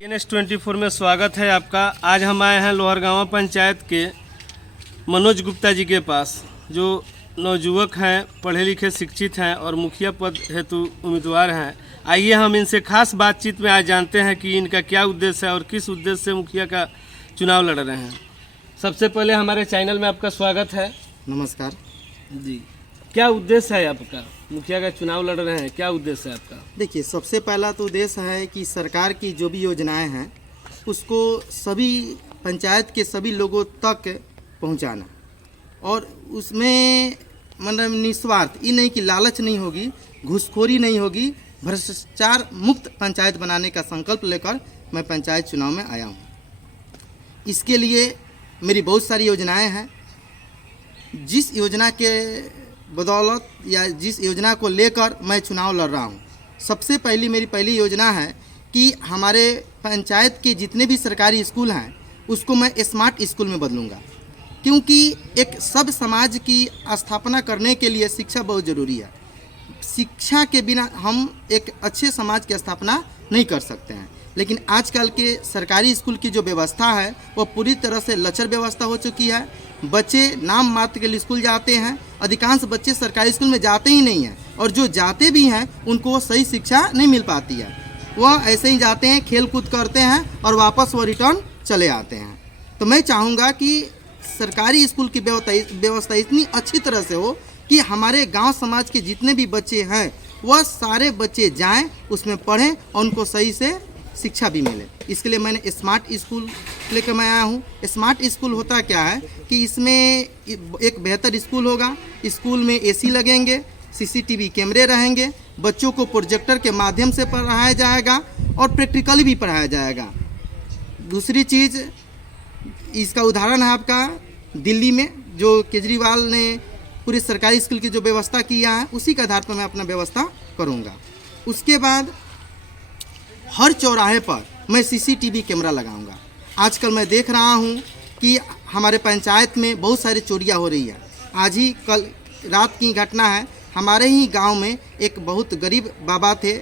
NS24 में स्वागत है आपका। आज हम आए हैं लोहरगांव पंचायत के मनोज गुप्ता जी के पास, जो नवयुवक हैं, पढ़े लिखे शिक्षित हैं और मुखिया पद हेतु उम्मीदवार हैं। आइए हम इनसे खास बातचीत में आज जानते हैं कि इनका क्या उद्देश्य है और किस उद्देश्य से मुखिया का चुनाव लड़ रहे हैं। सबसे पहले हमारे चैनल में आपका स्वागत है। नमस्कार जी, क्या उद्देश्य है आपका? मुखिया का चुनाव लड़ रहे हैं, क्या उद्देश्य है आपका? देखिए, सबसे पहला तो उद्देश्य है कि सरकार की जो भी योजनाएं हैं उसको सभी पंचायत के सभी लोगों तक पहुंचाना, और उसमें मतलब निस्वार्थ, ये नहीं कि लालच नहीं होगी, घूसखोरी नहीं होगी, भ्रष्टाचार मुक्त पंचायत बनाने का संकल्प लेकर मैं पंचायत चुनाव में आया हूँ। इसके लिए मेरी बहुत सारी योजनाएं हैं। जिस योजना के बदौलत या जिस योजना को लेकर मैं चुनाव लड़ रहा हूँ, सबसे मेरी पहली योजना है कि हमारे पंचायत के जितने भी सरकारी स्कूल हैं उसको मैं स्मार्ट स्कूल में बदलूँगा, क्योंकि एक सब समाज की स्थापना करने के लिए शिक्षा बहुत ज़रूरी है। शिक्षा के बिना हम एक अच्छे समाज की स्थापना नहीं कर सकते हैं। लेकिन आजकल के सरकारी स्कूल की जो व्यवस्था है वो पूरी तरह से लचर व्यवस्था हो चुकी है। बच्चे नाम मात्र के लिए स्कूल जाते हैं, अधिकांश बच्चे सरकारी स्कूल में जाते ही नहीं हैं, और जो जाते भी हैं उनको सही शिक्षा नहीं मिल पाती है। वह ऐसे ही जाते हैं, खेल कूद करते हैं और वापस वो रिटर्न चले आते हैं। तो मैं चाहूँगा कि सरकारी स्कूल की व्यवस्था इतनी अच्छी तरह से हो कि हमारे गाँव समाज के जितने भी बच्चे हैं वह सारे बच्चे जाएँ, उसमें पढ़ें और उनको सही से शिक्षा भी मिले। इसके लिए मैंने स्मार्ट स्कूल लेकर मैं आया हूँ। स्मार्ट स्कूल होता क्या है कि इसमें एक बेहतर स्कूल होगा, स्कूल में एसी लगेंगे, सीसीटीवी कैमरे रहेंगे, बच्चों को प्रोजेक्टर के माध्यम से पढ़ाया जाएगा और प्रैक्टिकली भी पढ़ाया जाएगा। दूसरी चीज़, इसका उदाहरण है आपका दिल्ली में, जो केजरीवाल ने पूरे सरकारी स्कूल की जो व्यवस्था किया है उसी के आधार पर मैं अपना व्यवस्था करूँगा। उसके बाद हर चौराहे पर मैं सीसीटीवी कैमरा लगाऊंगा। आजकल मैं देख रहा हूं कि हमारे पंचायत में बहुत सारी चोरियां हो रही है। आज ही कल रात की घटना है, हमारे ही गांव में एक बहुत गरीब बाबा थे,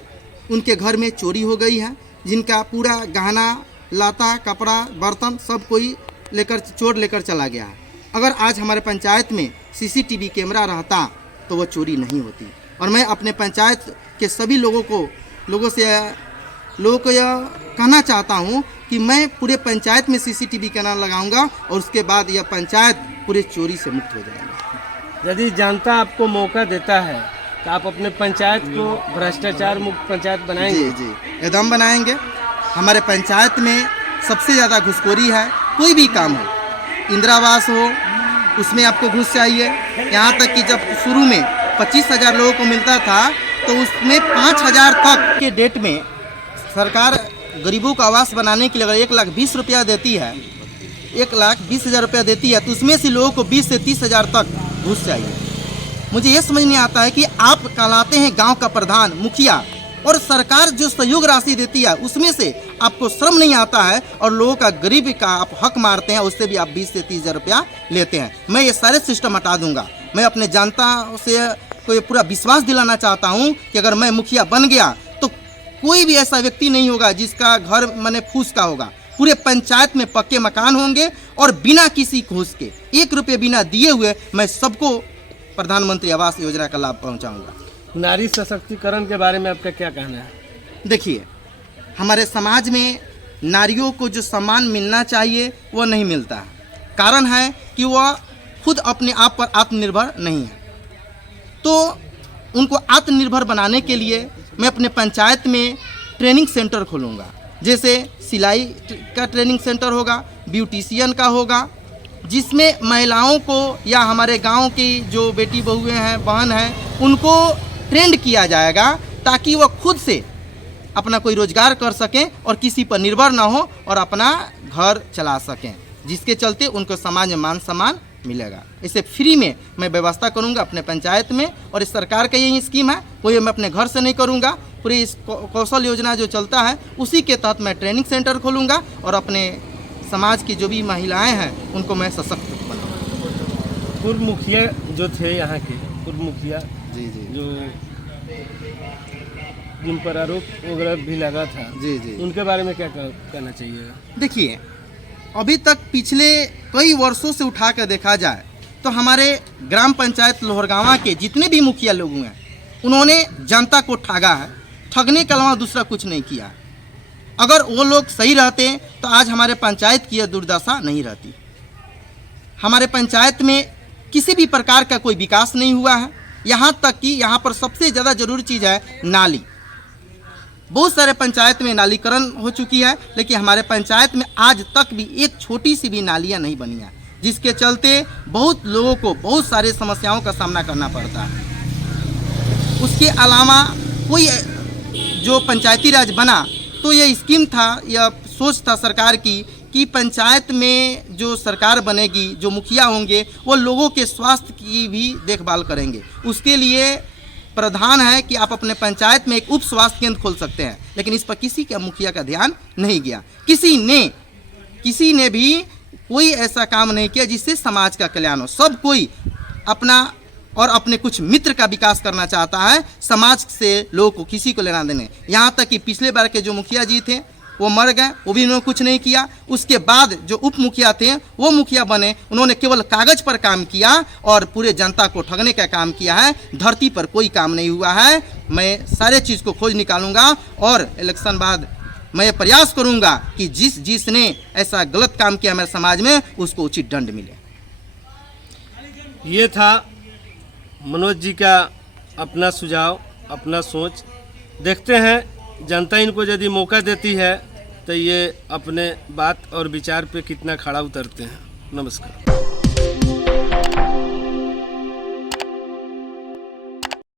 उनके घर में चोरी हो गई है, जिनका पूरा गहना लाता कपड़ा बर्तन सब कोई चोर लेकर चला गया है। अगर आज हमारे पंचायत में सीसीटीवी कैमरा रहता तो वह चोरी नहीं होती। और मैं अपने पंचायत के सभी लोगों को यह कहना चाहता हूं कि मैं पूरे पंचायत में सीसीटीवी कैमरा लगाऊंगा और उसके बाद यह पंचायत पूरे चोरी से मुक्त हो जाएगी। यदि जनता आपको मौका देता है तो आप अपने पंचायत को भ्रष्टाचार मुक्त पंचायत बनाएंगे? जी जी, एकदम बनाएंगे। हमारे पंचायत में सबसे ज़्यादा घूसखोरी है। कोई भी काम हो, इंदिरा आवास हो, उसमें आपको घूस चाहिए। यहाँ तक कि जब शुरू में 25,000 लोगों को मिलता था तो उसमें 5,000 तक के डेट में सरकार गरीबों का आवास बनाने के लिए अगर 1,20,000 रुपया देती है, 1,20,000 रुपया देती है, तो उसमें से लोगों को 20 से 30,000 तक घूस चाहिए। मुझे ये समझ नहीं आता है कि आप कहलाते हैं गांव का प्रधान मुखिया, और सरकार जो सहयोग राशि देती है उसमें से आपको श्रम नहीं आता है और लोगों का गरीबी का आप हक मारते हैं, उससे भी आप 20 से 30,000 रुपया लेते हैं। मैं ये सारे सिस्टम हटा दूंगा। मैं अपने जनता से कोई पूरा विश्वास दिलाना चाहता हूँ कि अगर मैं मुखिया बन गया तो कोई भी ऐसा व्यक्ति नहीं होगा जिसका घर मने फूस का होगा। पूरे पंचायत में पक्के मकान होंगे और बिना किसी घूस के, 1 रुपये बिना दिए हुए मैं सबको प्रधानमंत्री आवास योजना का लाभ पहुंचाऊंगा। नारी सशक्तिकरण के बारे में आपका क्या कहना है? देखिए, हमारे समाज में नारियों को जो सम्मान मिलना चाहिए वो नहीं मिलता है। कारण है कि वह खुद अपने आप पर आत्मनिर्भर नहीं है। तो उनको आत्मनिर्भर बनाने के लिए मैं अपने पंचायत में ट्रेनिंग सेंटर खोलूँगा। जैसे सिलाई का ट्रेनिंग सेंटर होगा, ब्यूटिशियन का होगा, जिसमें महिलाओं को या हमारे गांव की जो बेटी बहुएं हैं, बहन हैं, उनको ट्रेंड किया जाएगा ताकि वह खुद से अपना कोई रोजगार कर सकें और किसी पर निर्भर ना हो और अपना घर चला सकें, जिसके चलते उनको समाज में मान सम्मान मिलेगा। इसे फ्री में मैं व्यवस्था करूंगा अपने पंचायत में, और इस सरकार का यही स्कीम है, कोई मैं अपने घर से नहीं करूंगा। पूरी इस कौशल योजना जो चलता है उसी के तहत मैं ट्रेनिंग सेंटर खोलूंगा और अपने समाज की जो भी महिलाएं हैं उनको मैं सशक्त बनाऊंगा। पूर्व मुखिया जो थे यहाँ के, पूर्व मुखिया जी जी, जो जिन पर आरोप वगैरह भी लगा था, जी जी। उनके बारे में क्या कहना चाहिए? देखिए, अभी तक पिछले कई वर्षों से उठा कर देखा जाए तो हमारे ग्राम पंचायत लोहरगांवा के जितने भी मुखिया लोग हैं, उन्होंने जनता को ठगा है। ठगने के अलावा दूसरा कुछ नहीं किया है। अगर वो लोग सही रहते तो आज हमारे पंचायत की यह दुर्दशा नहीं रहती। हमारे पंचायत में किसी भी प्रकार का कोई विकास नहीं हुआ है। यहाँ तक कि यहाँ पर सबसे ज़्यादा जरूरी चीज़ है नाली। बहुत सारे पंचायत में नालीकरण हो चुकी है, लेकिन हमारे पंचायत में आज तक भी एक छोटी सी भी नालियाँ नहीं बनी है, जिसके चलते बहुत लोगों को बहुत सारे समस्याओं का सामना करना पड़ता है। उसके अलावा कोई जो पंचायती राज बना तो ये स्कीम था, यह सोच था सरकार की कि पंचायत में जो सरकार बनेगी, जो मुखिया होंगे, वो लोगों के स्वास्थ्य की भी देखभाल करेंगे। उसके लिए प्रावधान है कि आप अपने पंचायत में एक उप स्वास्थ्य केंद्र खोल सकते हैं, लेकिन इस पर किसी का मुखिया का ध्यान नहीं गया। किसी ने भी कोई ऐसा काम नहीं किया जिससे समाज का कल्याण हो। सब कोई अपना और अपने कुछ मित्र का विकास करना चाहता है, समाज से लोगों को किसी को लेना देने। यहाँ तक कि पिछले बार के जो मुखिया जी थे वो मर गए, वो भी उन्होंने कुछ नहीं किया। उसके बाद जो उप मुखिया थे वो मुखिया बने, उन्होंने केवल कागज पर काम किया और पूरे जनता को ठगने का काम किया है। धरती पर कोई काम नहीं हुआ है। मैं सारे चीज़ को खोज निकालूंगा और इलेक्शन बाद मैं प्रयास करूंगा कि जिसने ऐसा गलत काम किया हमारे समाज में, उसको उचित दंड मिले। ये था मनोज जी का अपना सुझाव, अपना सोच। देखते हैं जनता इनको यदि मौका देती है तो ये अपने बात और विचार पे कितना खड़ा उतरते हैं। नमस्कार।